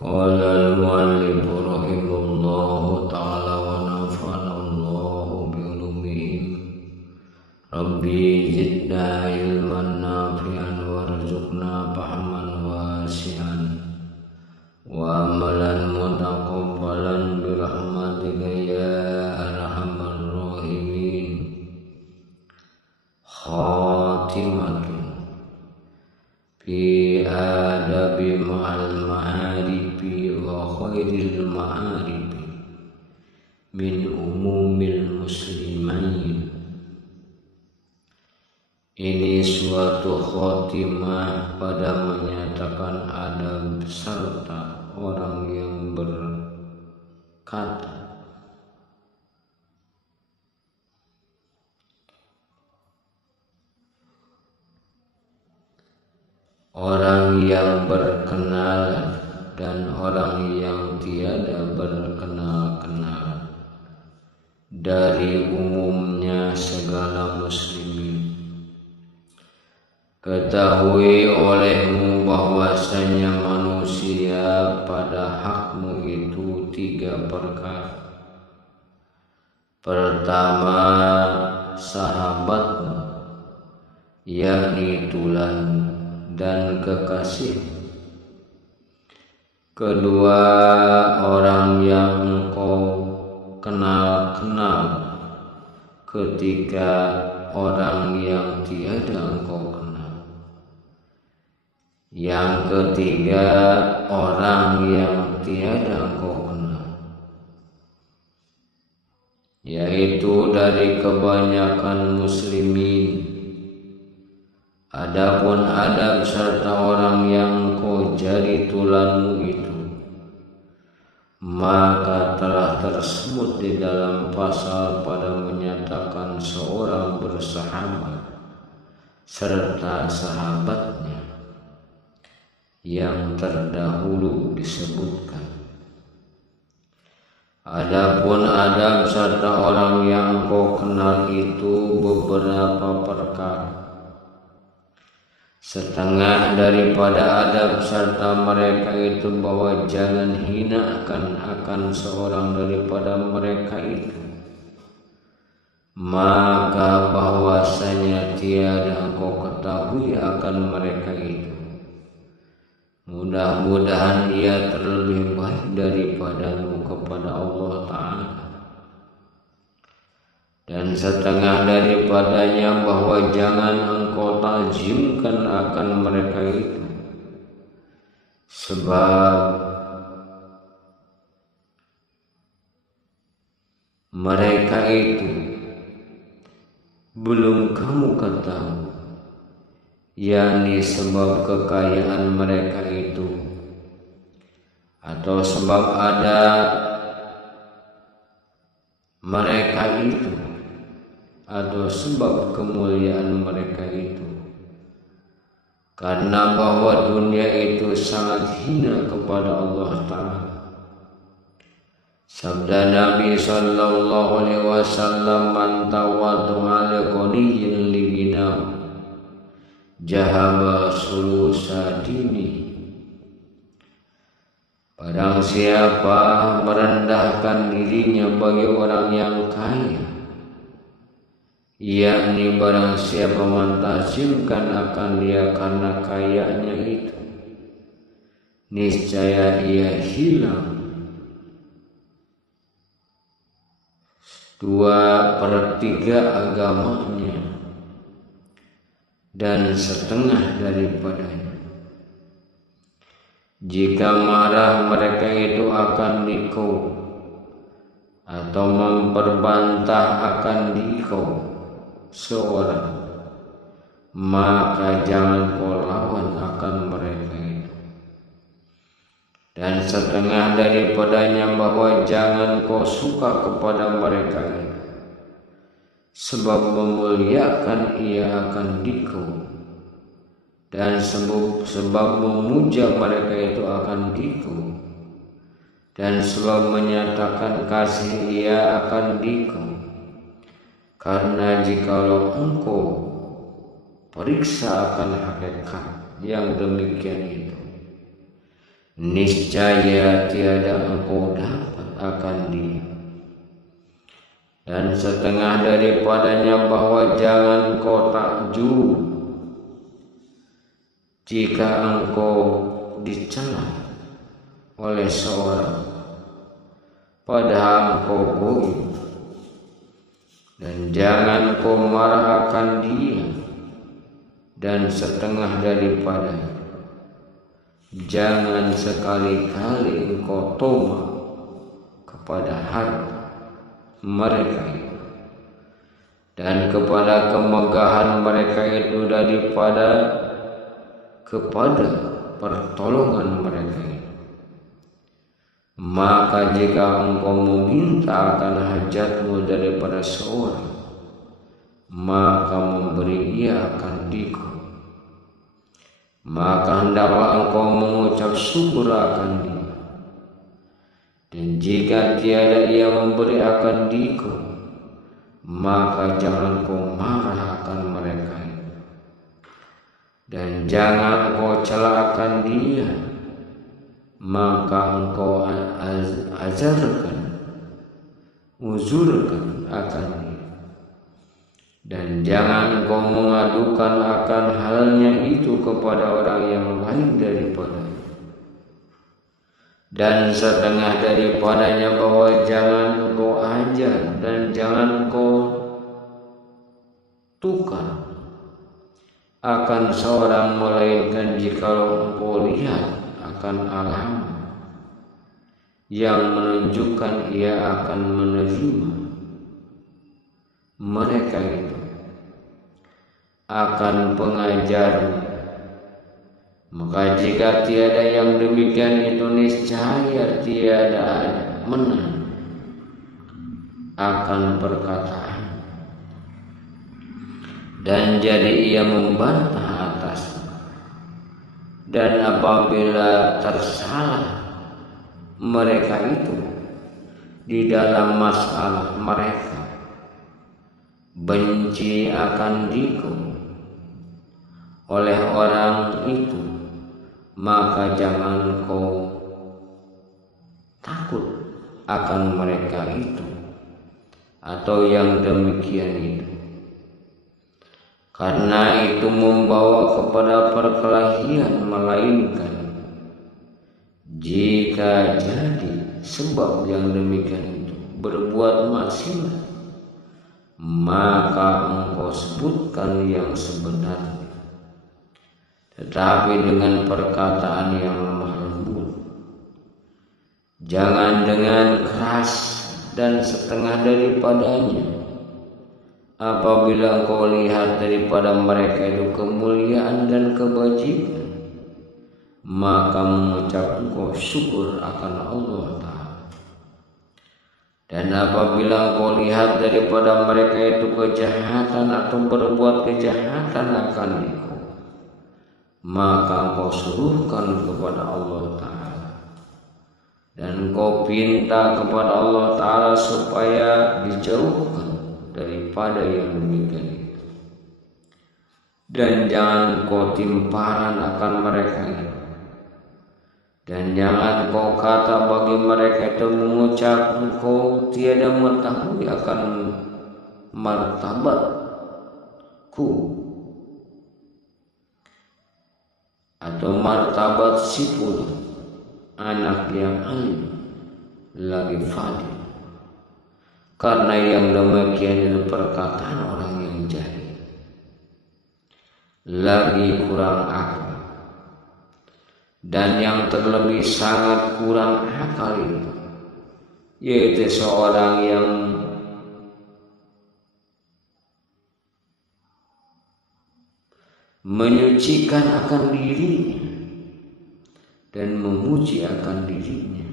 قال المؤلف رحمه الله تعالى ونفعنا الله بعلومهم ربي زدنا علما نافعا وارزقنا فهما واسعا وعملا متقبلا برحمتك يا أرحم الراحمين. خاتمة في آداب مع المعارف وخير المعارف من umum muslimin. Ini suatu khotimah pada menyatakan adab serta orang yang berkata, orang yang berkenalan dan orang yang tiada berkenal-kenalan dari umumnya segala muslimin. Ketahui olehmu bahwasanya manusia pada hakmu itu 3 perkara. Pertama, sahabatmu, yakni tulan dan kekasih. Kedua, orang yang kau kenal. Ketiga, orang yang tiada engkau kenal. Yang ketiga, orang yang tiada engkau kenal, yaitu dari kebanyakan muslimin. Adapun adab serta orang yang kau jadi tulanmu itu, maka telah tersebut di dalam pasal pada menyatakan seorang bersahabat serta sahabatnya yang terdahulu disebutkan. Adapun adab serta orang yang kau kenal itu beberapa perkara. Setengah daripada adab serta mereka itu bahwa jangan hinakan akan seorang daripada mereka itu, maka bahwasanya tiada engkau ketahui akan mereka itu. Mudah-mudahan ia terlebih baik daripadamu kepada Allah Ta'ala. Dan setengah daripadanya bahwa jangan engkau tajimkan akan mereka itu, sebab mereka itu belum kamu ketahui, yakni sebab kekayaan mereka itu, atau sebab ada mereka itu, atau sebab kemuliaan mereka itu. Karena bahwa dunia itu sangat hina kepada Allah Ta'ala. Sabda Nabi sallallahu alaihi wasallam, man tawaddu'a liqaniyyin lighinahu jahaba sulusa dini. Barang siapa merendahkan dirinya bagi orang yang kaya, yakni barang siapa mentazimkan akan dia karena kayanya itu, niscaya ia hilang 2/3 agamanya dan setengah daripadanya. Jika marah mereka itu akan dikau atau memperbantah akan dikau seorang, maka jangan kau lawan akan mereka itu. Dan setengah daripadanya bahwa jangan kau suka kepada mereka itu, sebab memuliakan ia akan dikau, dan sebab memuja mereka itu akan dikau, dan sebab menyatakan kasih ia akan dikau. Karena jikalau engkau periksa akan hakikat yang demikian itu, niscaya tiada engkau dapat akan dia. Dan setengah daripadanya bahwa jangan kau takjub jika engkau dicela oleh seorang padahal engkau goib, dan jangan kau marah akan dia. Dan setengah daripada jangan sekali-kali engkau tobat kepada harta mereka dan kepada kemegahan mereka itu daripada kepada pertolongan mereka. Maka jika engkau meminta akan hajatmu daripada seorang, maka memberi ia akan dikau. Maka hendaklah engkau mengucap syukur akan dia. Dan jika tiada ia memberi akan dikau, maka jangan kau marah akan mereka. Dan jangan kau cela akan dia, maka engkau ajarkan, uzurkan akan dia. Dan jangan kau mengadukan akan halnya itu kepada orang yang lain daripada. Dan setengah daripadanya bahwa jangan kau ajar dan jangan kau tukar akan seorang, melainkan jikalau engkau lihat akan alam yang menunjukkan ia akan menerima mereka itu akan pengajar. Maka jika tiada yang demikian itu, niscaya tiada menang akan perkataan, dan jadi ia membantah atas. Dan apabila tersalah mereka itu di dalam masalah mereka benci akan dikau oleh orang itu, maka jangan kau takut akan mereka itu atau yang demikian itu, karena itu membawa kepada perkelahian, melainkan jika jadi sebab yang demikian itu berbuat maksiat, maka engkau sebutkan yang sebenarnya, tetapi dengan perkataan yang lemah lembut, jangan dengan keras dan setengah daripadanya. Apabila engkau lihat daripada mereka itu kemuliaan dan kebajikan, maka mengucap engkau syukur akan Allah Ta'ala. Dan apabila engkau lihat daripada mereka itu kejahatan atau berbuat kejahatan akan engkau, maka engkau serukan kepada Allah Ta'ala, dan engkau pinta kepada Allah Ta'ala supaya dijauhkan daripada yang demikian itu. Dan jangan engkau timparan akan mereka itu, dan jangan engkau kata bagi mereka itu mengucap engkau tiada mengetahui akan martabatku atau martabat siful anak yang alim lagi fadil, karena yang demikian itu perkataan orang yang jahil lagi kurang akal, dan yang terlebih sangat kurang akal itu yaitu seorang yang menyucikan akan dirinya dan memuji akan dirinya.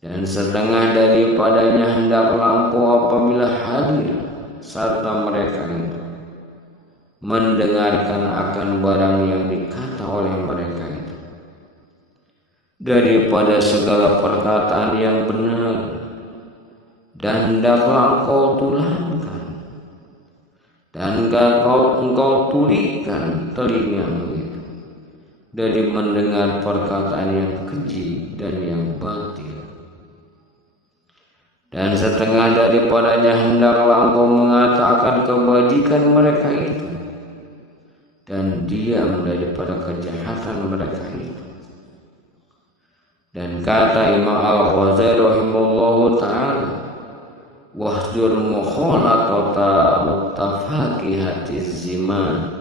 Dan setengah daripadanya hendaklah engkau apabila hadir serta mereka itu mendengarkan akan barang yang dikata oleh mereka itu daripada segala perkataan yang benar, dan hendaklah engkau tulangkan dan engkau tulikan telingamu itu dari mendengar perkataan yang keji dan yang batil. Dan setengah daripadanya hendaklah engkau mengatakan kebajikan mereka itu dan diam daripada kejahatan mereka itu. Dan kata Imam Al-Ghazali rahimahullahu ta'ala, wahdur mukhalatata muttafaqihatiz zaman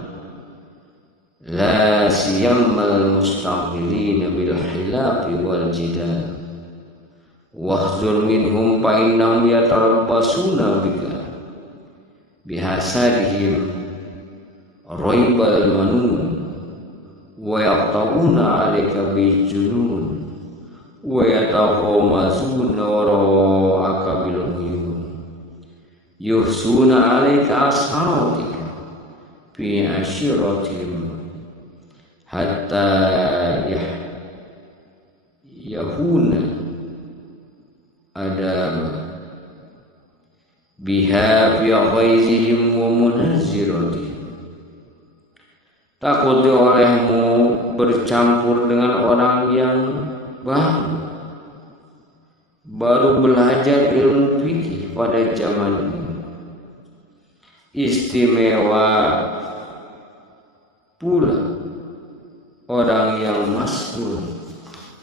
la siyammal mustaqbilina bil hilafi wal jidal wahdur minhum fa innahum yatarabbasuna bika bihasadihim raibal manun wa yaqta'una 'alaika bijunun wa yataqamazuna wara'aka bil uyun yuhsuna 'alaika asaratika fi ashiratim hatta yahuna adab biha fi ghaizihim wa munazziratihim. Takut olehmu bercampur dengan orang yang baru belajar ilmu fikih pada zaman ini. Istimewa pula orang yang mas'ul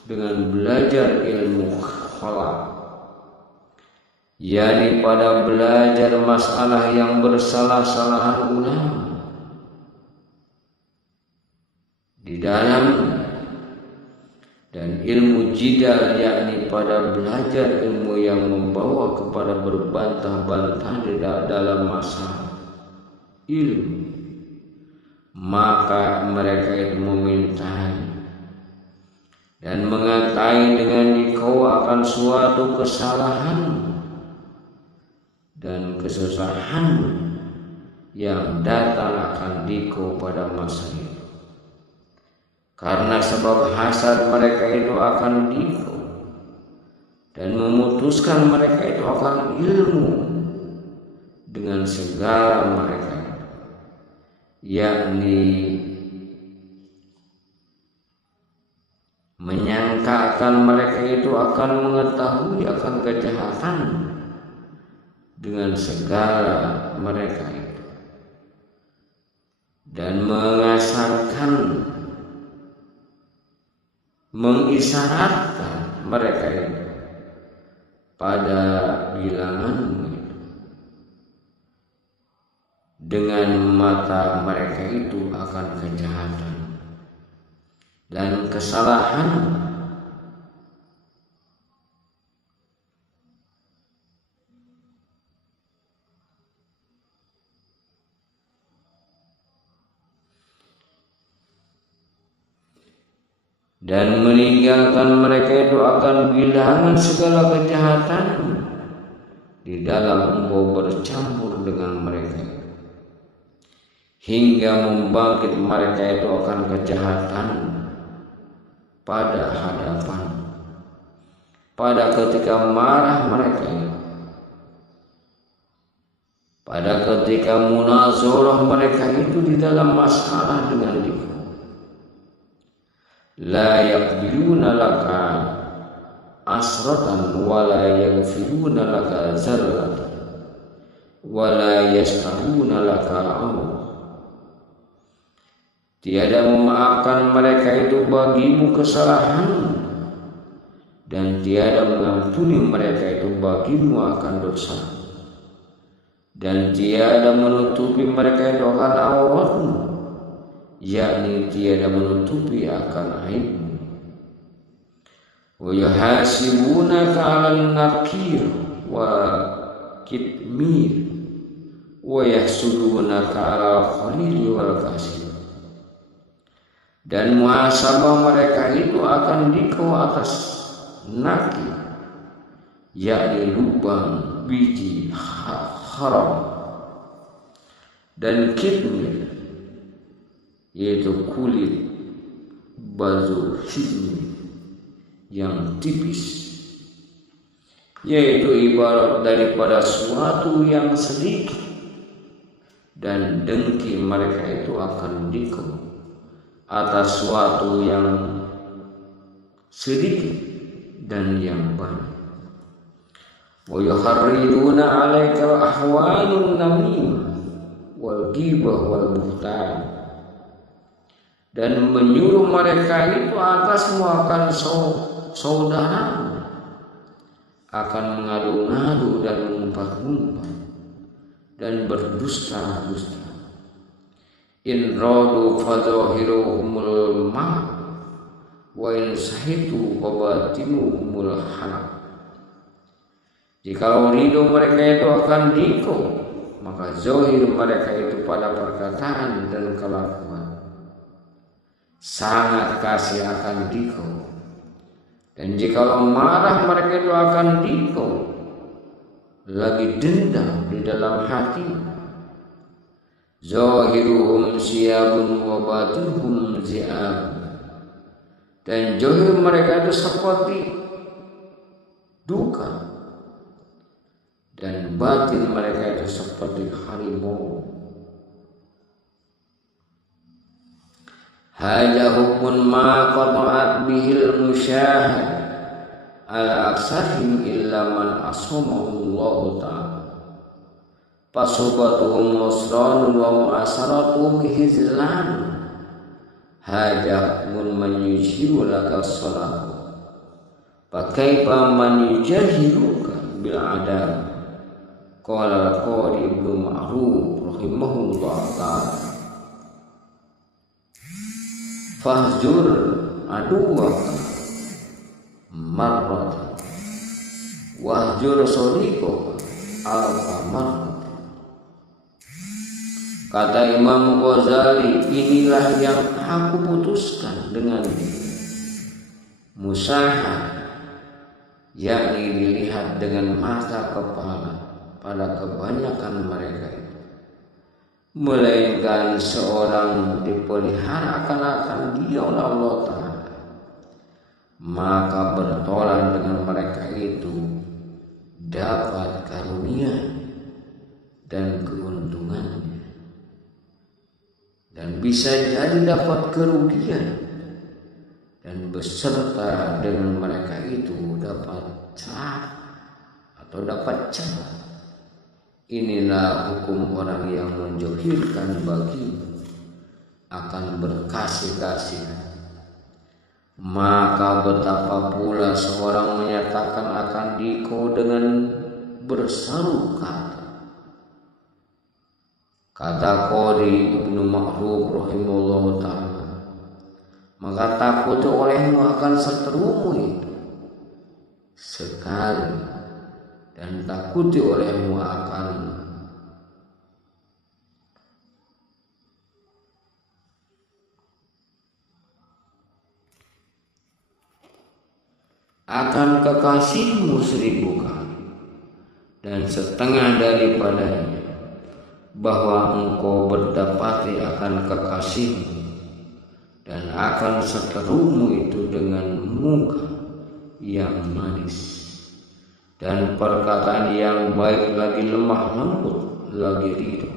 dengan belajar ilmu khalaq, yakni pada belajar masalah yang bersalah-salahan ulama di dalam, dan ilmu jidal yakni pada belajar ilmu yang membawa kepada berbantah-bantah dalam masalah ilmu. Maka mereka itu memintai dan mengatai dengan dikau akan suatu kesalahan dan kesusahan yang datang akan dikau pada masa itu. Karena sebab hasad mereka itu akan dikau dan memutuskan mereka itu akan ilmu dengan segala mereka, yakni menyangka akan mereka itu akan mengetahui akan kejahatan dengan segala mereka itu, dan mengasarkan, mengisyaratkan mereka itu pada bilanganmu dengan mata mereka itu akan kejahatan dan kesalahan. Dan meninggalkan mereka itu akan bilangan segala kejahatan di dalam engkau bercampur dengan mereka, hingga membangkit mereka itu akan kejahatan pada hadapan, pada ketika marah mereka, pada ketika munazarah mereka itu di dalam masalah dengan diri. La yaqbiluna laka asratan wa la yaghfiruna laka zarratan wa la yastaruna laka amr. Tiada memaafkan mereka itu bagimu kesalahan, dan tiada mengampuni mereka itu bagimu akan dosa, dan tiada menutupi mereka itu akan auratmu, yakni tiada menutupi akan aibmu. Wa yuhasibunaka 'alan nakir wa kitmir wa yahsudunaka 'alal khalili wal kasir. Dan muhasabah mereka itu akan dikau atas nakir, yakni lubang biji haram, dan kitmir yaitu kulit baju hizmi yang tipis, yaitu ibarat daripada suatu yang sedikit, dan dengki mereka itu akan dikau atas suatu yang sedikit dan yang banyak. Wa yuharriduna 'alaika ahwalun namimah wal ghibah wal buhtan, dan menyuruh mereka itu atas akan saudara, akan mengadu-ngadu dan mengumpat-ngumpat dan berdusta-dusta. In radu fadzahiruhumul ma' wa in sahitu babatinuhumul halak. Jikalau ridho mereka itu akan diko, maka zahir mereka itu pada perkataan dan kelakuan sangat kasih akan diko, dan jikalau marah mereka itu akan diko, lagi dendam di dalam hati. Zahiruhum siyabun wa batinuhum zi'ab, dan zahir mereka itu seperti duka dan batin mereka itu seperti harimau. Hadza hukmun ma qata'at bihil musyahad ala aksarihim illa man asamahu ta'ala fasubatuhum musran wa mu'asaratuhum hizlan. Hadza hukmun man yushiru laka salat fakaifa man yujahiruka bil adab. Qala al-Qadi Ibnu Ma'ruf rahimahullah ta'ala, fahjur aduwaka marratan wahjur sadiqaka alfa marratan. Kata Imam Ghazali, inilah yang aku putuskan dengan musahah, yakni dilihat dengan mata kepala pada kebanyakan mereka itu, melainkan seorang dipelihara akan dia oleh Allah Ta'ala, maka bertolak dengan mereka itu dapat karunia dan keuntungannya, dan bisa jadi dapat kerugian, dan beserta dengan mereka itu dapat celah atau dapat celah. Inilah hukum orang yang menjohirkan bagi akan berkasih-kasih. Maka betapa pula seorang menyatakan akan diko dengan berseru kata. Kata Qadi Ibnu Ma'ruf rahimahullah ta'ala, maka takut olehmu akan seterumu itu sekali, dan takuti olehmu akan kekasihmu 1000 kali dan setengah daripadanya, bahwa engkau berdapati akan kekasihmu dan akan seterumu itu dengan muka yang manis dan perkataan yang baik, lagi lemah lembut, lagi ridho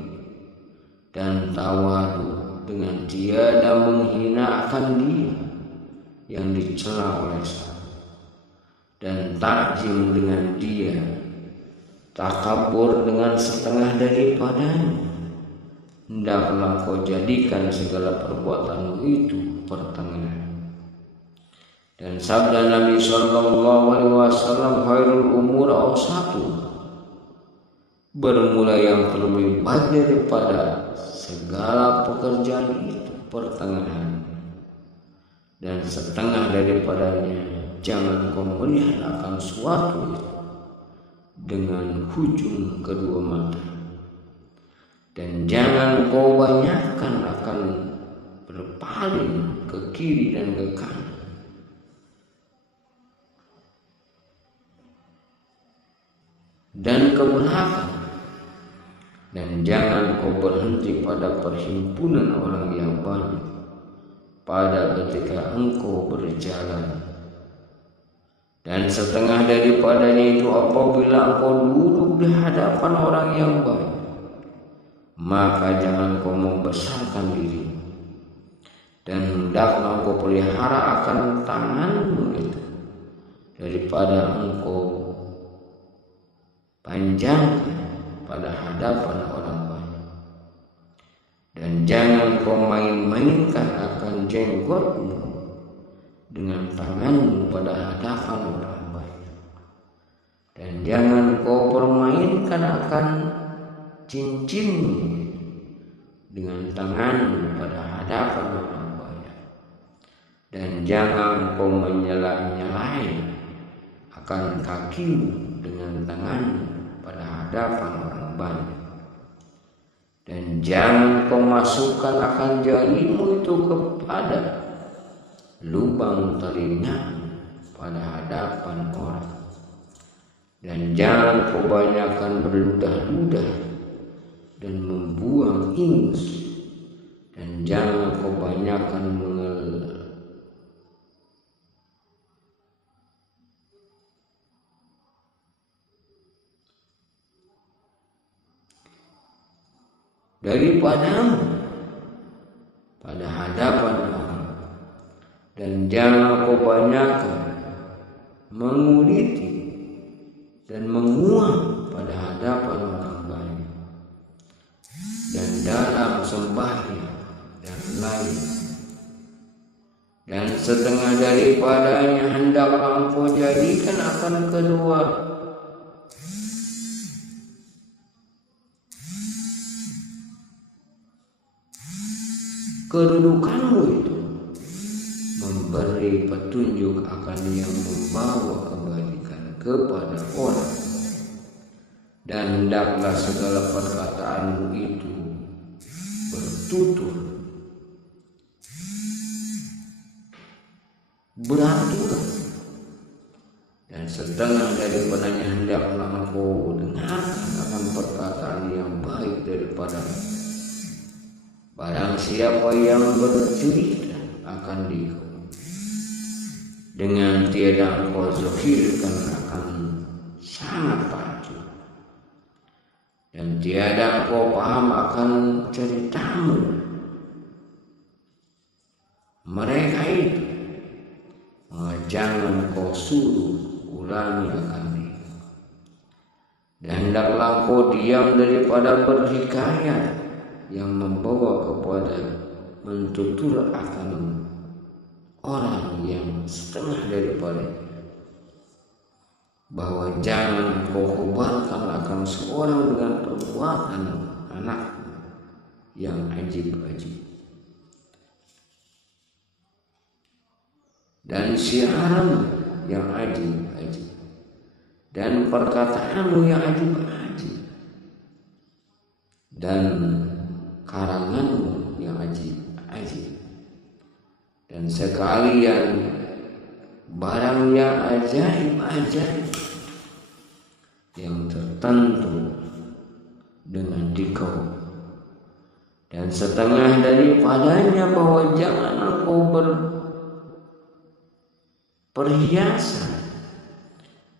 dan tawadu, dengan tiada menghina akan dia yang dicela oleh saya, dan takjim dengan dia, takabur dengan setengah daripadanya. Hendaklah kau jadikan segala perbuatanmu itu pertengahan. Dan sabda Nabi Sallallahu Alaihi Wasallam, khairul umur awsatu, bermula yang terlebih baik daripada segala pekerjaan itu pertengahan, dan setengah daripadanya jangan kau melihat akan suatu itu dengan hujung kedua mata, dan jangan kau banyakkan akan berpaling ke kiri dan ke kanan, dan ke belakang, dan jangan kau berhenti pada perhimpunan orang yang banyak pada ketika engkau berjalan. Dan setengah daripadanya itu apabila engkau duduk di hadapan orang yang baik, maka jangan kau membesarkan diri, dan hendaklah engkau pelihara akan tanganmu itu daripada engkau panjangkan pada hadapan orang banyak, dan jangan kau main-mainkan akan jenggotmu dengan tanganmu pada hadapan orang banyak, dan jangan kau permainkan akan cincinmu dengan tanganmu pada hadapan orang banyak, dan jangan kau menyela-nyelai akan kakimu dengan tanganmu pada hadapan orang banyak, dan jangan kau masukkan akan jarimu itu kepada lubang telinga pada hadapan orang, dan jangan kau banyakkan berludah-ludah dan membuang ingus, dan jangan kau banyakkan daripadamu pada hadapan orang, dan jangan kau banyakkan menguliti dan menguang pada hadapan orang banyak, dan dalam sembahyang dan lain, dan setengah daripadanya hendaklah engkau jadikan akan kedua kedudukanmu itu memberi petunjuk akan yang membawa kebaikan kepada orang, dan hendaklah segala perkataanmu itu bertutur beraturan, dan setengah daripadanya hendaklah engkau dengarkan akan perkataan yang baik daripada barang siapa yang bercerita akan diriku, dengan tiada engkau zahirkan akan sangat takjub, dan tiada engkau paham akan ceritamu mereka itu, jangan kau suruh ulangi akan diriku, dan hendaklah kau diam daripada berhikayat yang membawa kepada mentutur akan orang yang setengah daripada, bahwa jangan kau khabarkan akan seorang dengan perbuatan anak yang ajib-ajib, dan siaran yang ajib-ajib, dan perkataanmu yang ajib-ajib, dan karanganmu yang ajib-ajib, dan sekalian barang yang ajaib-ajaib yang tertentu dengan dikau, dan setengah daripadanya bahwa jangan engkau berperhiasan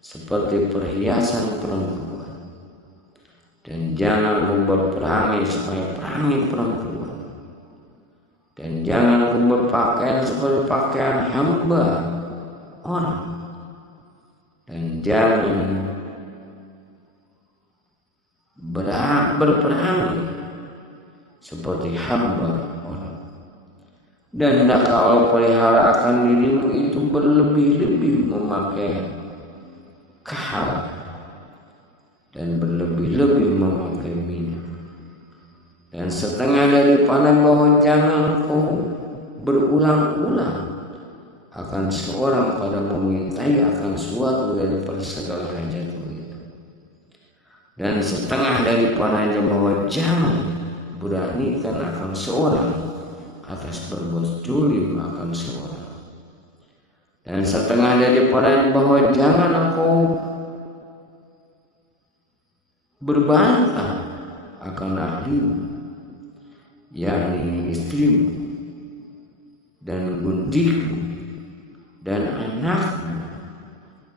seperti perhiasan perempuan, dan jangan kau berperangai seperti perangai perempuan, dan jangan kau berpakaian seperti pakaian hamba orang, dan jangan berperangai seperti hamba orang, dan hendaklah kau pelihara akan dirimu itu berlebih-lebih memakai kahar, dan berlebih-lebih memakai minyak, dan setengah daripada bahwa jangan kau berulang-ulang akan seorang pada memintai akan suatu daripada segala hajatmu itu, dan setengah daripadanya bahwa jangan beranikan akan seorang atas berbuat zalim akan seorang, dan setengah daripadanya bahwa jangan engkau berbantah akan ahlimu, yakni istrimu dan gundimu dan anakmu,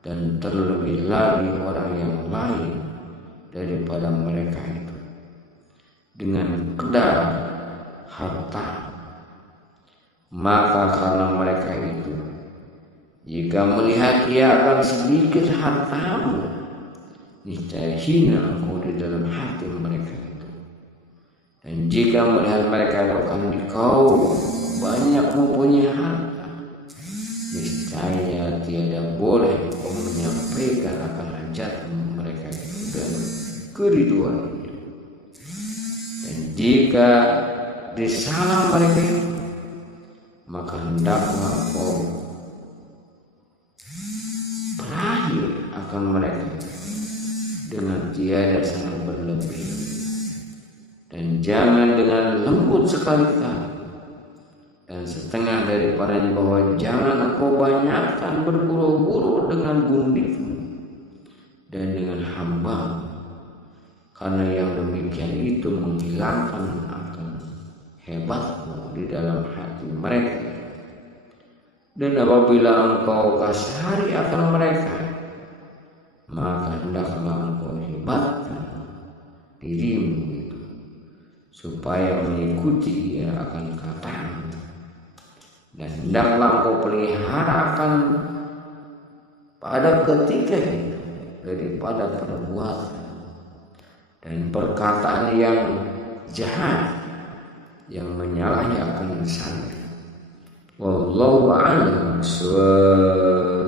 dan terlebih lagi orang yang lain daripada mereka itu, dengan kedar harta, Maka karena mereka itu, jika melihat ia akan sedikit hartamu, niscaya hina engkau di dalam hati mereka itu. Dan jika melihat mereka akan kau banyak mempunyai harta, niscaya tiada boleh engkau menyampaikan akan hajat mereka itu dan keriduan itu. Dan jika disalah mereka itu, maka hendaklah engkau berakhir akan mereka dengan tiada sangat berlebih, dan jangan dengan lembut sekali-kali. Dan setengah daripadanya bahwa jangan engkau banyakkan berburu-buru dengan gundimu dan dengan hamba, karena yang demikian itu menghilangkan akan hebatmu di dalam hati mereka. Dan apabila engkau kasari akan mereka, maka hendaklah engkau hebatkan dirimu itu, supaya mengikuti dia akan katamu. Dan hendaklah engkau peliharakan pada ketika itu daripada perbuatan dan perkataan yang jahat yang menyalahi akan lisan. Wallahu a'lam bishawab.